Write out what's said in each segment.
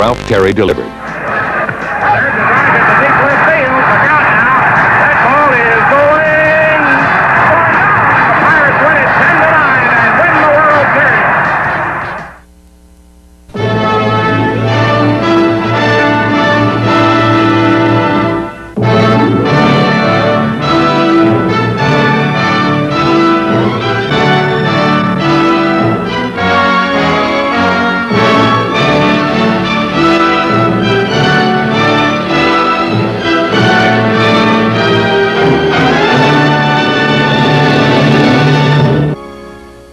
Ralph Terry delivered. There's the drive at the deep left field. Look out now. That ball is going down. The Pirates win it 10-9 and win the World Series.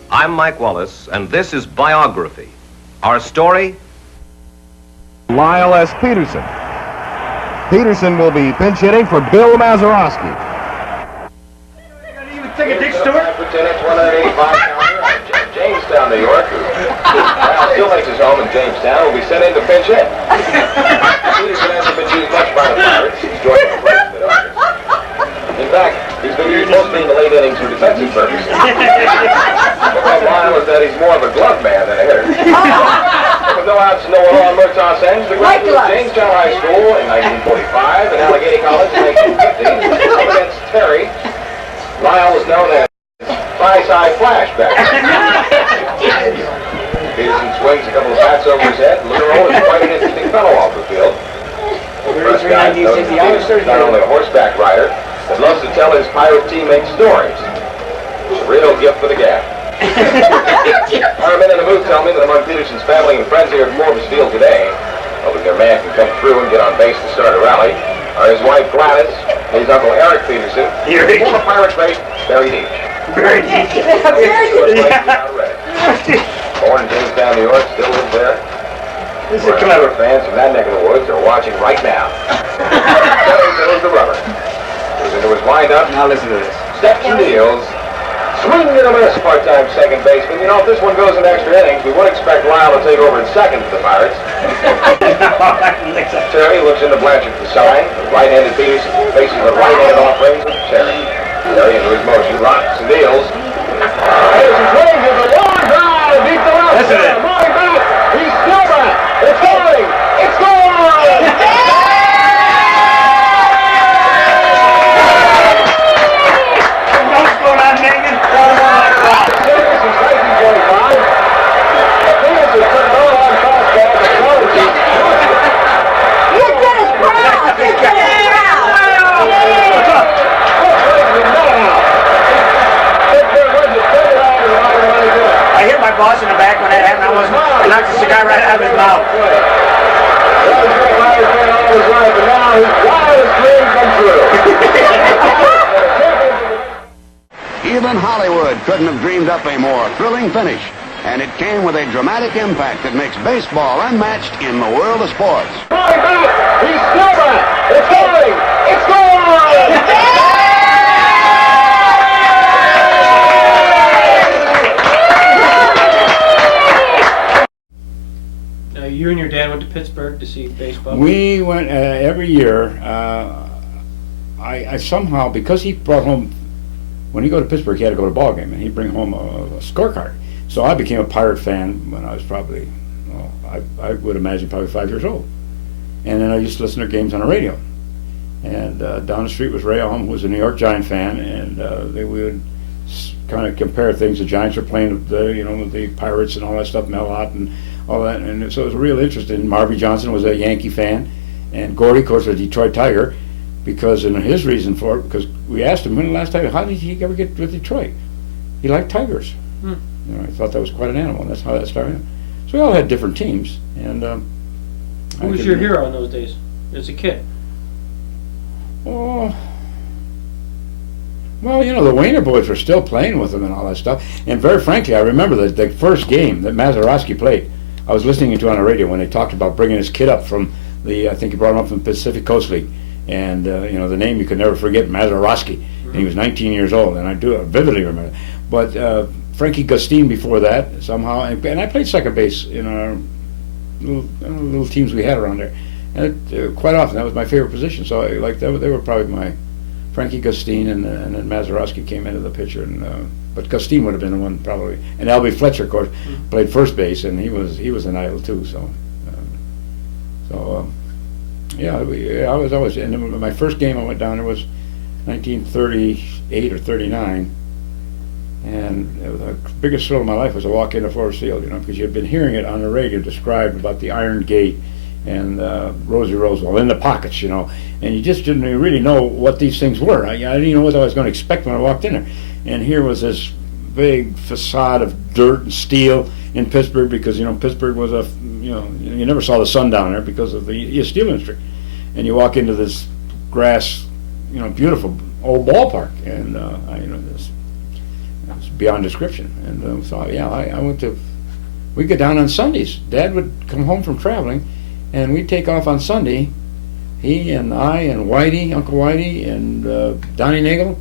I'm Mike Wallace, and this is Biography. Our story? Lyle S. Peterson. Peterson will be pinch hitting for Bill Mazeroski. Even take a Dick Stewart. Lieutenant 185 counter, Jamestown, New York, who still makes his home in Jamestown, will be sent in to pinch hit. Peterson hasn't been used much by the Pirates. He's joined the break in August. In fact, he's been used mostly in the late innings for defensive purposes. What about Lyle is that he's more of a glove man than a hitter. With no outs and no one on Murtaugh ends, the graduate of Jamestown High School in 1945 and Allegheny College in 1950. Up against Terry, Lyle was known as Fly-Side Flashback. Peterson swings a couple of bats over his head. Literal is quite an interesting fellow off the field. First guy knows Peterson's not only a horseback rider, but loves to tell his Pirate teammates stories. It's a real gift for the gab. Our men in the booth tell me that among Peterson's family and friends here at Morvis Field today, hoping their man can come through and get on base to start a rally, are his wife Gladys, his uncle Eric Peterson, and former Pirate great Barry Deach. Barry Deach. Born in Jamestown, New York, still lives there. This is clever. Fans from that neck of the woods are watching right now. There's the rubber. Goes into his windup. Now listen to this. Steps and deals. Swing and a miss, part-time second baseman. You know, if this one goes into extra innings, we would expect Lyle to take over in second for the Pirates. Terry looks into Blanchard for sign. The right-handed Peterson faces the right-hand off-range of Terry. Terry into his motion, rocks and deals. Peterson swings at the long drive deep to left. Listen to it. Going back. He's still back. It's going. It's going. Boss in the back when that happened. I knocked the cigar right out of his mouth. Even Hollywood couldn't have dreamed up a more thrilling finish, and it came with a dramatic impact that makes baseball unmatched in the world of sports. He's still back. It's going. It's going. You and your dad went to Pittsburgh to see baseball? We went every year. I somehow, because he brought home, when he go to Pittsburgh, he had to go to a ball game, and he'd bring home a scorecard. So I became a Pirate fan when I was probably, well, I would imagine probably 5 years old. And then I used to listen to games on the radio. And down the street was Ray Alm, who was a New York Giant fan, and we would kind of compare things. The Giants were playing with the Pirates and all that stuff, Mel Ott and all that, and so it was real interesting. Marvy Johnson was a Yankee fan, and Gordy, of course, was a Detroit Tiger, because in his reason for it, because we asked him when the last time, how did he ever get with Detroit? He liked tigers. I thought that was quite an animal, and that's how that started. So we all had different teams, and who was your hero in those days as a kid? Oh, well, the Wayner boys were still playing with him and all that stuff. And very frankly, I remember the first game that Mazeroski played. I was listening to it on the radio when they talked about bringing his kid up from I think he brought him up from the Pacific Coast League. And, the name you could never forget, Mazeroski. And he was 19 years old, and I do vividly remember. But Frankie Gustine before that, somehow, and I played second base in our little teams we had around there. And quite often, that was my favorite position. So they were probably my Frankie Gustine, and then Mazeroski came into the picture. But Gustine would have been the one probably. And Albie Fletcher, of course, played first base, and he was an idol too. So So, yeah, I was always, and then my first game I went down there was 1938 or 39, and it was the biggest thrill of my life was to walk into Forest Field, you know, because you'd been hearing it on the radio described about the Iron Gate and Rosie Roosevelt in the pockets, you know, and you just didn't really know what these things were. I didn't even know what I was going to expect when I walked in there. And here was this big facade of dirt and steel in Pittsburgh, because, you know, Pittsburgh was a, you know, you never saw the sun down there because of the steel industry. And you walk into this grass, you know, beautiful old ballpark, and you know, this it's beyond description. And so yeah, I went to. We'd go down on Sundays. Dad would come home from traveling, and we'd take off on Sunday. He and I and Whitey, Uncle Whitey, and Donnie Nagel,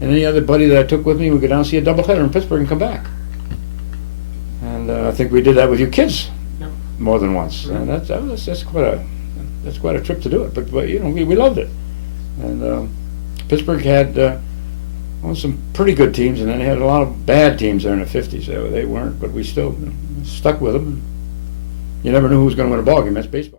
and any other buddy that I took with me, we'd go down and see a doubleheader in Pittsburgh and come back. And I think we did that with you kids more than once, and that's quite a trip to do it. But you know, we loved it. And Pittsburgh had some pretty good teams, and then they had a lot of bad teams there in the 50s. They weren't, but we still stuck with them. You never knew who was going to win a ball game. That's baseball.